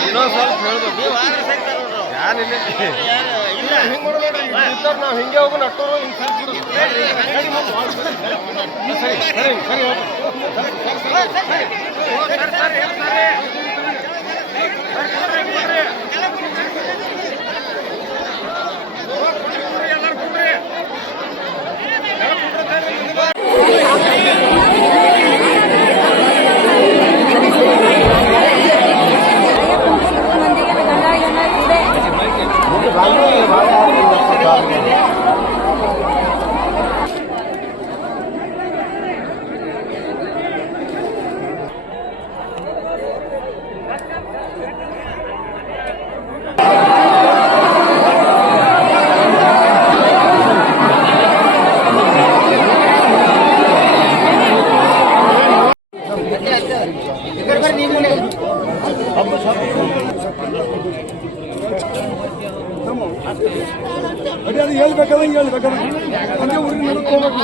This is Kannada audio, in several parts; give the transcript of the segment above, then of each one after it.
ಇನ್ನೊಂದು ಸ್ವಲ್ಪ ಹೇಳ್ಬೇಕು. ಹಿಂಗೆ ನೋಡ್ರಿ ನಾವು ಹಿಂಗೆ ಹೋಗಿ ನಟ್ಟೋರು ಹಿಂಗೆ ಸರಿ ಸರಿ ಸರಿ ಅದು ಹೇಳ್ಬೇಕಾದ್ರೆ ಹೇಳ್ಬೇಕಾದ್ರೆ ಒಂದೇ ಊರಿಗೆ ನಡ್ಕೋಬೇಕು.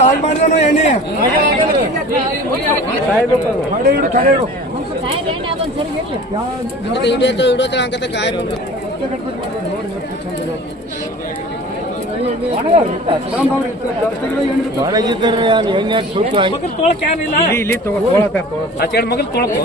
ಹಾಳು ಮಾಡಿದನು ಎಣ್ಣೆ ಕಡೆ ಇಡು ಕಡೆ ಇಡು ಒಣಗಿದ್ರೆ ಎಣ್ಣೆ ಸುಟ್ಟು ಇಲ್ಲಿ ತಗೋ ಮಗಲ್ ತೊಳಕು